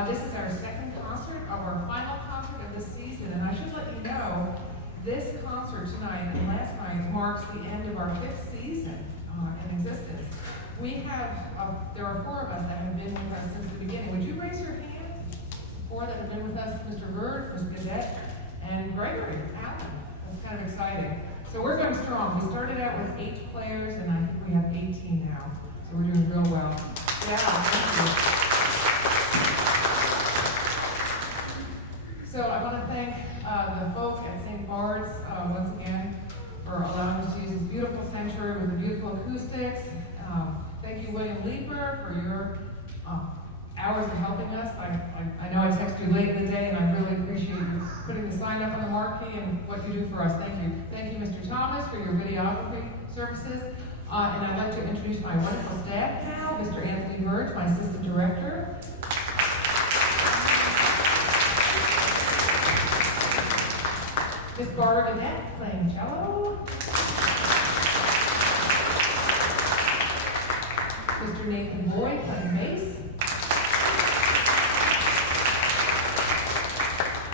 This is our second concert of our final concert of this season, and I should let you know, this concert tonight and last night marks the end of our fifth season in existence. We have, there are four of us that have been with us since the beginning. Would you raise your hands? Four that have been with us, Mr. Bird, Ms. Cadet, and Gregory Allen. That's kind of exciting. So we're going strong. We started out with 8 players, and I think we have 18 now. So we're doing real well. Yeah, thank you. So I want to thank the folk at St. Bart's once again for allowing us to use this beautiful sanctuary with the beautiful acoustics. Thank you, William Biber, for your hours of helping us. I know I texted you late in the day, and I really appreciate you putting the sign up on the marquee and what you do for us. Thank you. Thank you, Mr. Thomas, for your videography services. And I'd like to introduce my wonderful staff now, Mr. Anthony Verge, my assistant director. Ms. Barbara Gannett playing cello. Mr. Nathan Boyd playing bass.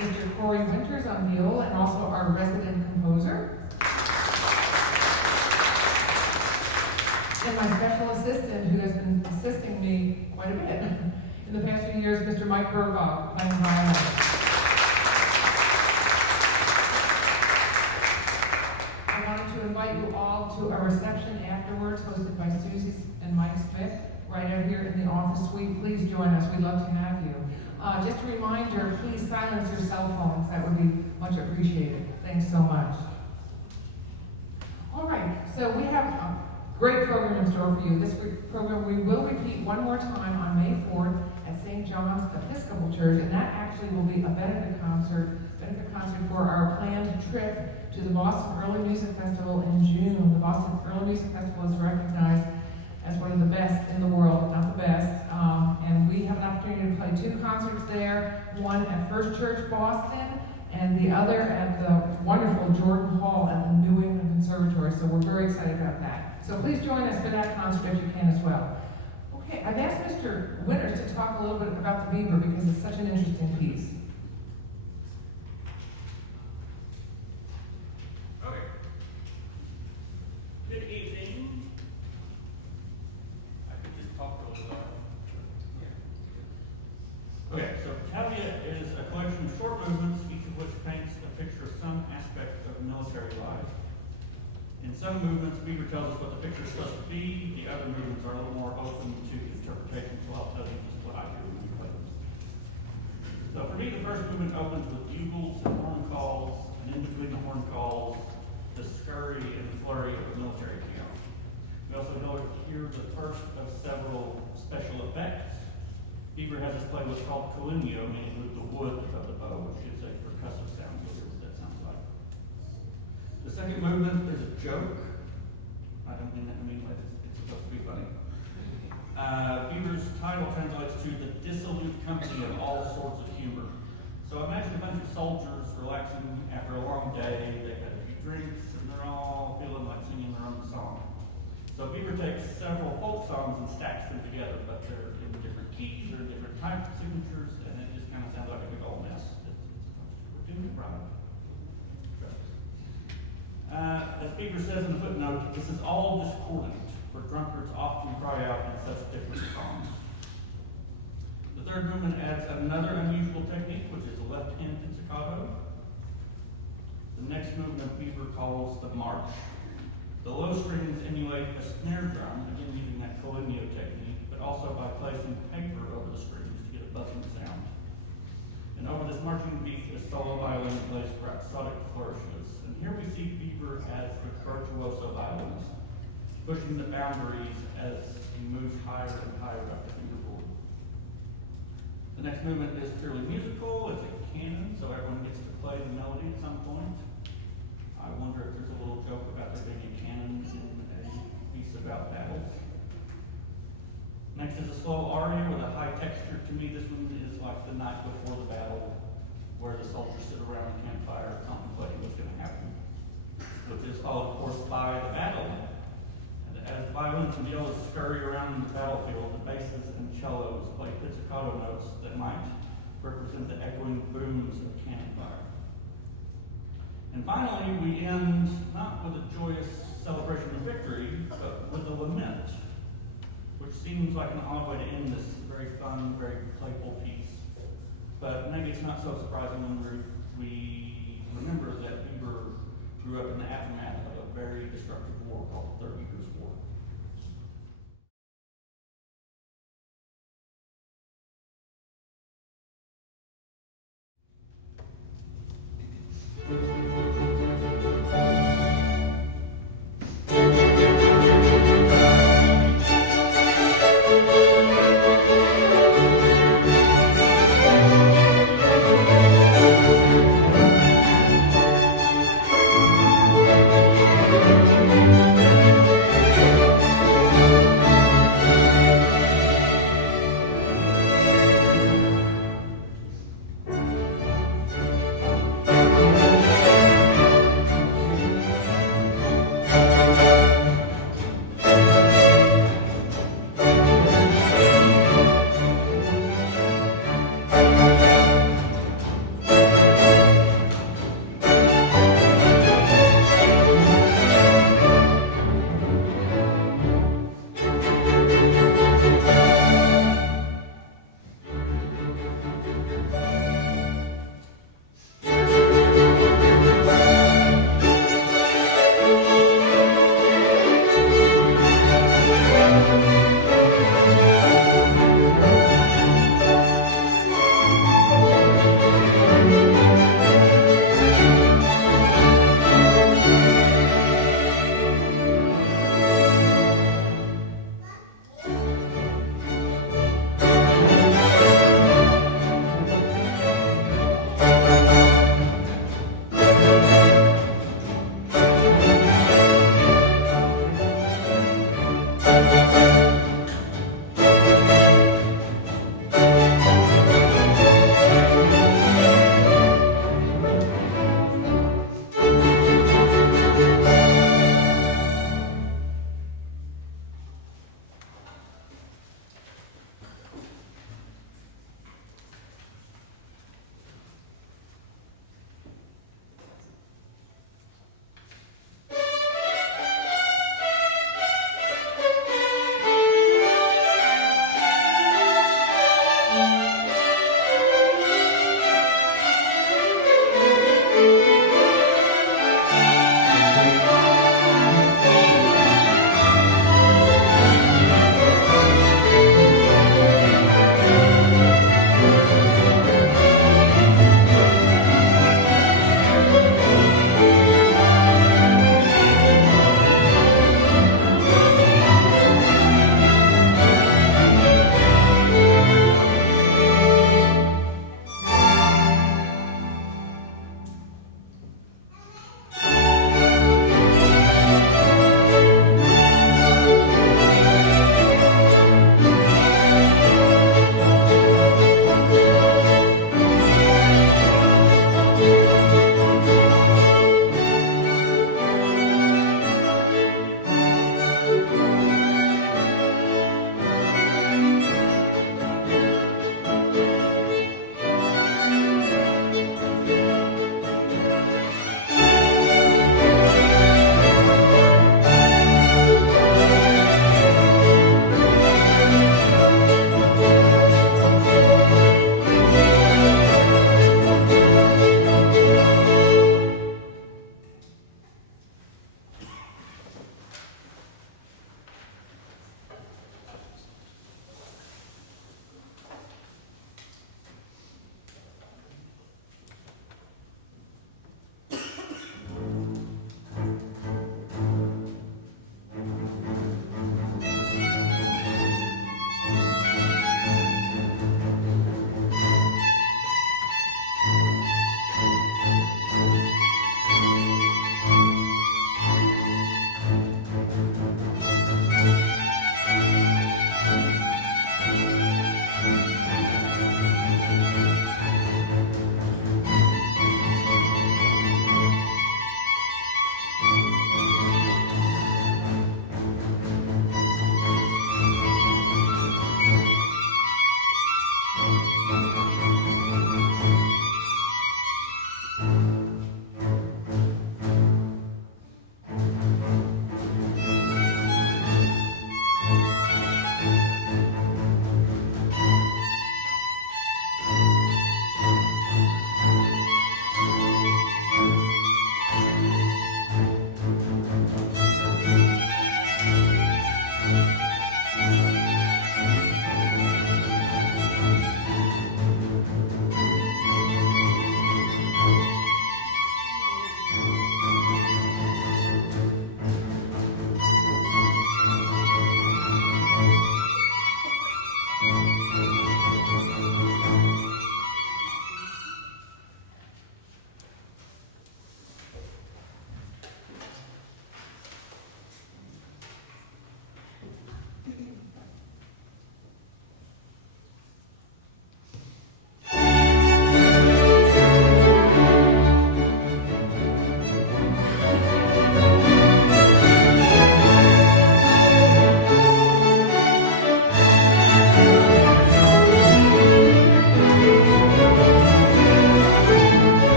Mr. Corey Winters on viola and also our resident composer. And my special assistant, who has been assisting me quite a bit in the past few years, Mr. Mike Berghoff, playing violin. I wanted to invite you all to a reception afterwards, hosted by Susie and Mike Smith, right out here in the office suite. Please join us. We'd love to have you. Just a reminder, please silence your cell phones. That would be much appreciated. Thanks so much. All right, so we have a great program in store for you. This program we will repeat one more time on May 4th at St. John's Episcopal Church, and that actually will be a benefit concert for our planned trip to the Boston Early Music Festival in June. The Boston Early Music Festival is recognized as one of the best in the world, if not the best. And we have an opportunity to play 2 concerts there, one at First Church Boston, and the other at the wonderful Jordan Hall at the New England Conservatory. So we're very excited about that. So please join us for that concert if you can as well. Okay, I've asked Mr. Winters to talk a little bit about the Biber because it's such an interesting piece. Okay. Good evening. I could just talk really loud. Okay, so Talia is a collection of short movements, each of which paints a picture of some aspect of military life. In some movements, Biber tells us what the picture is supposed to be. The other movements are a little more open to interpretation, so I'll tell you just what I do when we play them. So for me, the first movement opens with bugles and horn calls, and in between the horn calls, the scurry and flurry of the military piano. We also hear the first of several special effects. Biber has us play what's called collegno, meaning with the wood of the bow, which gives a percussive sound. You'll hear what that sounds like. The second movement is a joke. I don't mean that in any way. It's supposed to be funny. Biber's title translates to the dissolute company of all sorts of humor. So imagine a bunch of soldiers relaxing after a long day. They've had a few drinks, and they're all feeling like singing their own song. So Biber takes several folk songs and stacks them together, but they're in different keys or different types of signatures, and it just kind of sounds like a big old mess. We're doing it right. As Biber says in the footnote, this is all discordant, for drunkards often cry out in such different songs. The third movement adds another unusual technique, which is a left-hand pizzicato. The next movement Biber calls the march. The low strings emulate a snare drum, again using that collegno technique, but also by placing paper over the strings to get a buzzing sound. And over this marching beat, the solo violin plays rhapsodic flourishes. And here we see Biber as the virtuoso violinist, pushing the boundaries as he moves higher and higher up the fingerboard. The next movement is purely musical. It's a canon, so everyone gets to play the melody at some point. I wonder if there's a little joke about there being a canon in a piece about battles. Next is a slow aria with a high texture. To me, this one is like the night before the battle, where the soldiers sit around the campfire contemplating what's going to happen, which is followed, of course, by the battle. And as the violins and violas scurry around the battlefield, the basses and cellos play pizzicato notes notes that might represent the echoing booms of cannon fire. And finally, we end not with a joyous celebration of victory, but with a lament, which seems like an odd way to end this very fun, very playful piece. But maybe it's not so surprising when we remember that Biber grew up in the aftermath of a very destructive war called the 30 Years' War.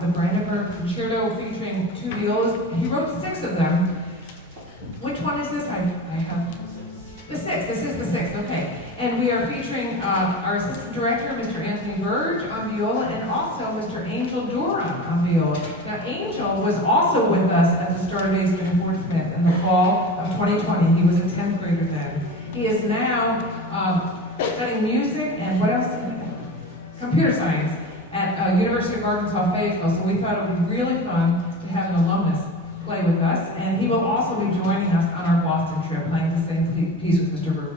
the Brandenburg Concerto featuring 2 violas. He wrote 6 of them. Which one is this? I have the 6th. This is the 6th, okay. And we are featuring our assistant director, Mr. Anthony Verge, on viola, and also Mr. Angel Duran on viola. Now, Angel was also with us at the start of Ace Fort Smith in the fall of 2020. He was a 10th grader then. He is now studying music and what else? Computer science at University of Arkansas Fayetteville. So we thought it would be really fun to have an alumnus play with us, and he will also be joining us on our Boston trip, playing the same piece with Mr. Verge.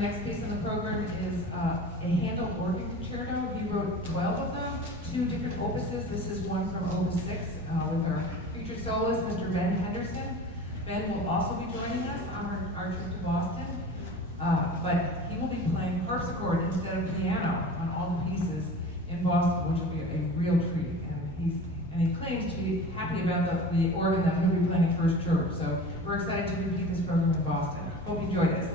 next piece in the program is a Handel organ concerto. He wrote 12 of them, 2 different opuses. This is one from Opus 6 with our featured soloist, Mr. Ben Henderson. Ben will also be joining us on our trip to Boston, but he will be playing harpsichord instead of piano on all the pieces in Boston, which will be a real treat. And he claims to be happy about the organ that he'll be playing at First Church. So we're excited to repeat this program in Boston. Hope you enjoy this.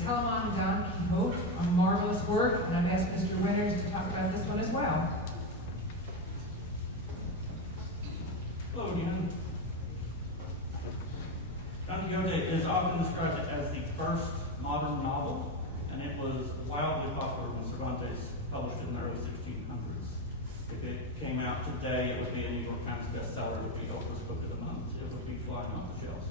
Telemann Don Quixote, a marvelous work, and I've asked Mr. Winters to talk about this one as well. Hello again. Don Quixote is often described as the first modern novel, and it was wildly popular when Cervantes published it in the early 1600s. If it came out today, it would be a New York Times bestseller. It would be Oprah's Book of the Month. It would be flying off the shelves.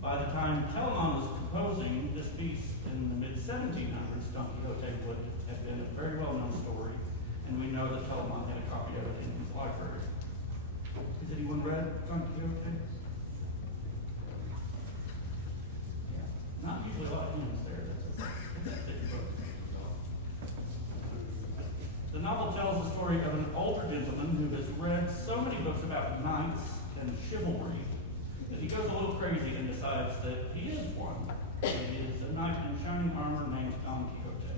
By the time Telemann was composing this piece in the mid-1700s, Don Quixote would have been a very well-known story, and we know that Telemann had a copy of it in his library. Has anyone read Don Quixote? Yeah. Not usually a lot of hymns there. That's a thick book. The novel tells the story of an older gentleman who has read so many books about knights and chivalry that he goes a little crazy and decides that he is one. He is a knight in shining armor named Don Quixote.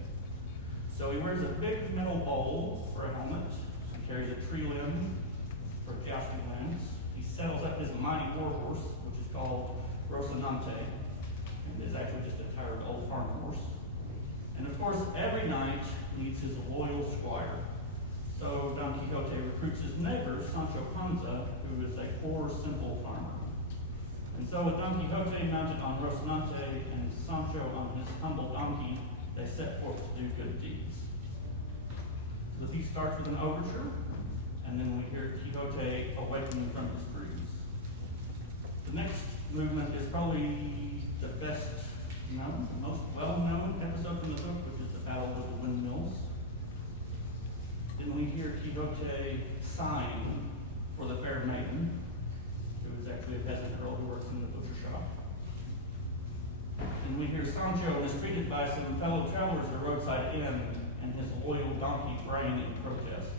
So he wears a big metal bowl for a helmet. He carries a tree limb for jousting lance. He settles up his mighty war horse, which is called Rocinante, and is actually just a tired old farm horse. And of course, every knight needs his loyal squire. So Don Quixote recruits his neighbor, Sancho Panza, who is a poor, simple farmer. And so with Don Quixote mounted on Rocinante and Sancho on his humble donkey, they set forth to do good deeds. So the piece starts with an overture, and then we hear Quixote awakening from his dreams. The next movement is probably the best known, the most well-known episode from the book, which is the Battle with the Windmills. Then we hear Quixote sighing for the fair maiden, who is actually a peasant girl who works in the butcher shop. And we hear Sancho mistreated by some fellow travelers at the roadside inn, and his loyal donkey braying in protest.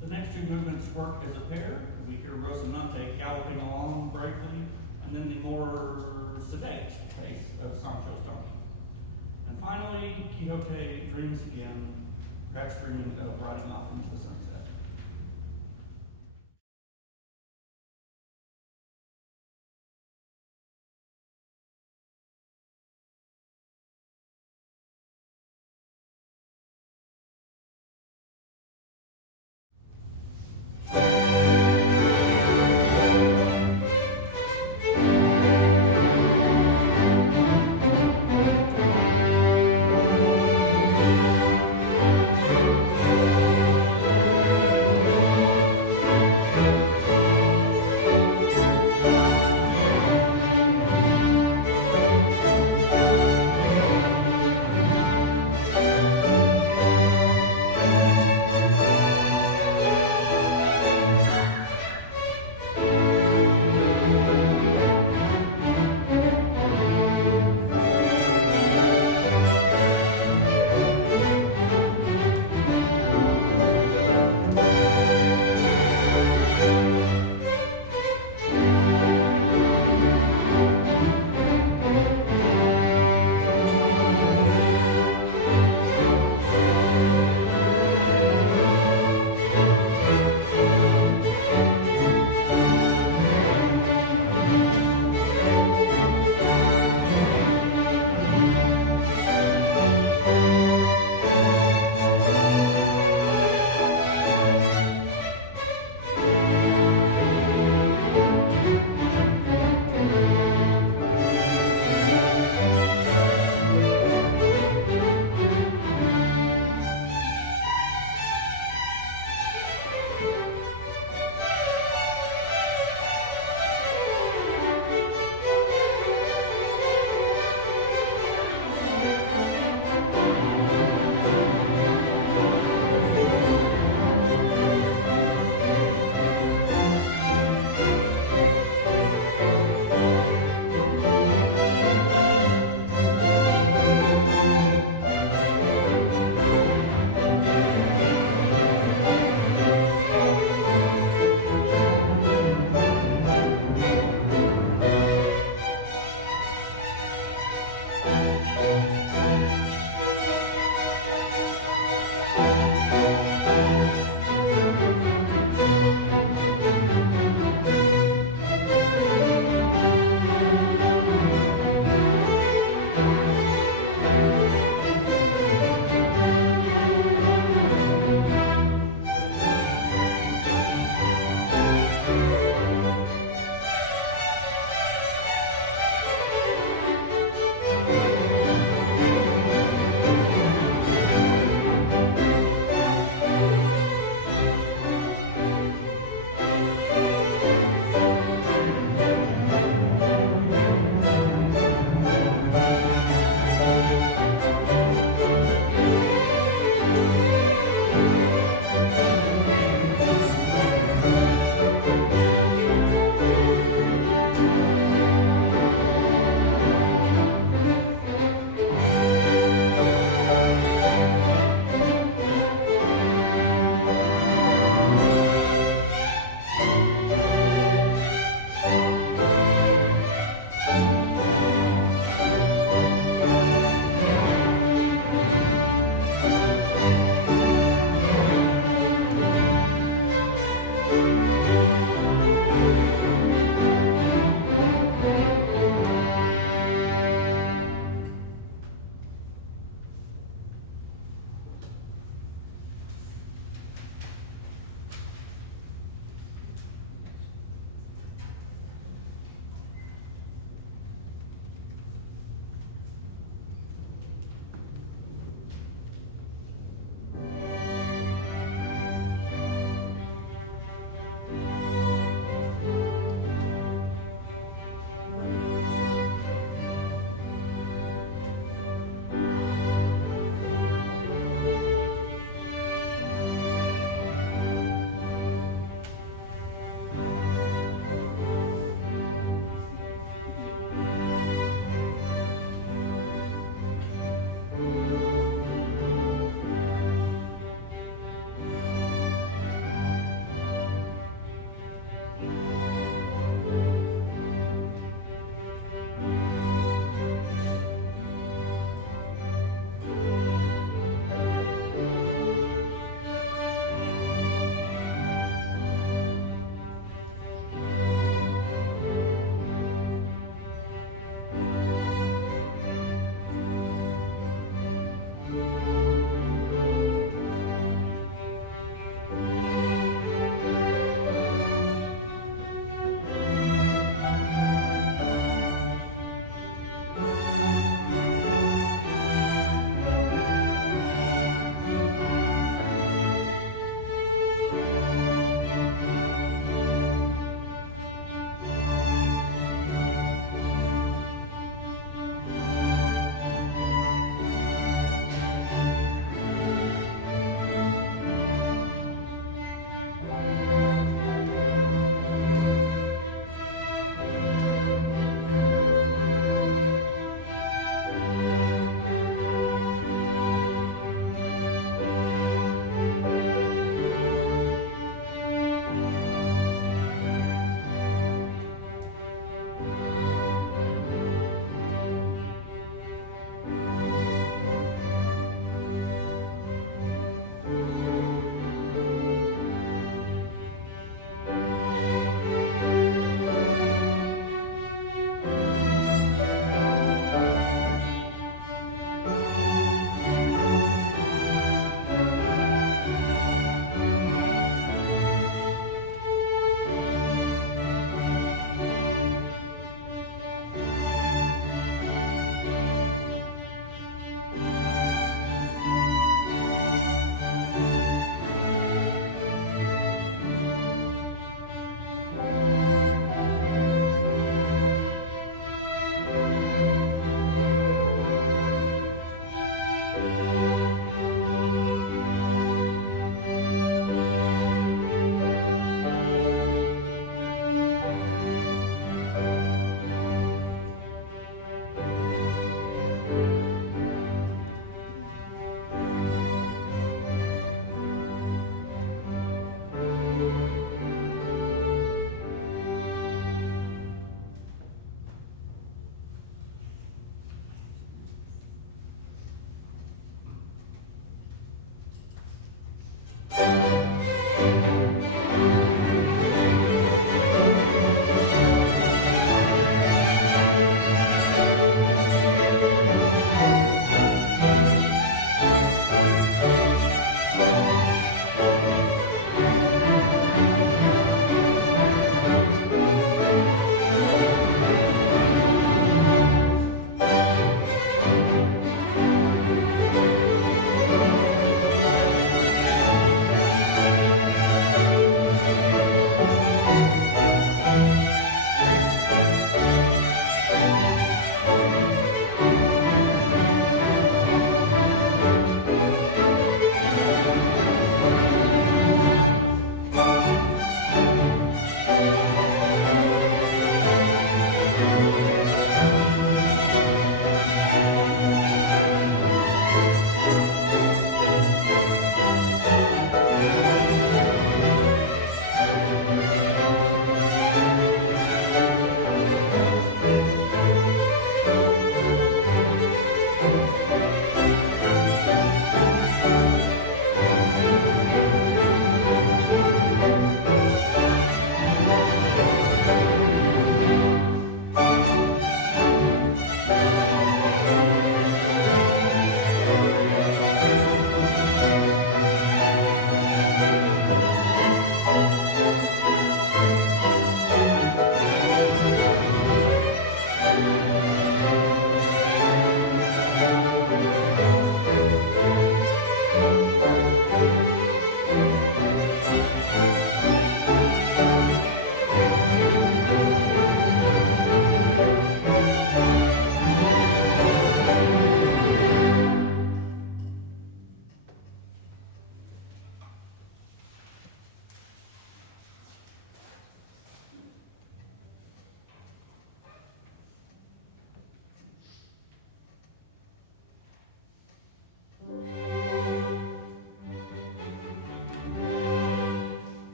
The next two movements work as a pair. We hear Rocinante galloping along bravely, and then the more sedate pace of Sancho's donkey. And finally, Quixote dreams again, perhaps dreaming of riding off into the sunset.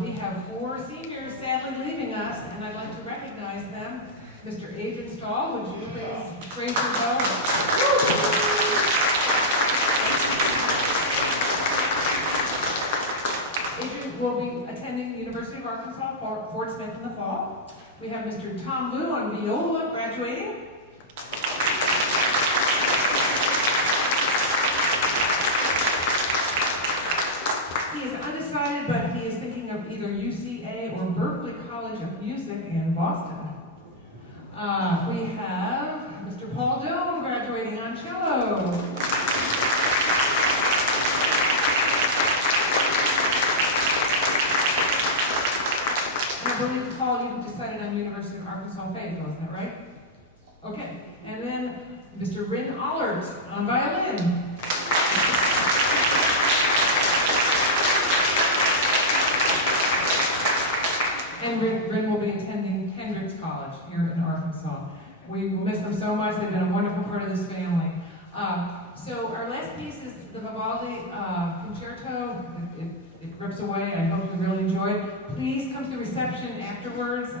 We have 4 seniors sadly leaving us, and I'd like to recognize them. Mr. Adrian Stahl, would you please raise your vote? Adrian will be attending the University of Arkansas Fort Smith in the fall. We have Mr. Tom Liu on viola graduating. He is undecided, but he is thinking of either UCA or Berklee College of Music in Boston. We have Mr. Paul Doe graduating on cello. And I believe, Paul, you decided on University of Arkansas Fayetteville, is that right? Okay. And then Mr. Rin Allert on violin. And Rin will be attending Hendrix College here in Arkansas. We will miss them so much. They've been a wonderful part of this family. So our last piece is the Vivaldi concerto. It rips away. I hope you really enjoy it. Please come to the reception afterwards.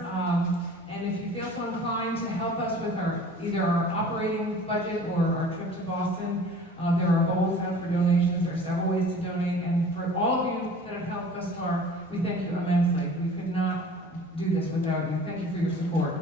And if you feel so inclined to help us with either our operating budget or our trip to Boston, there are bowls out for donations. There are several ways to donate. And for all of you that have helped thus far, we thank you immensely. We could not do this without you. Thank you for your support.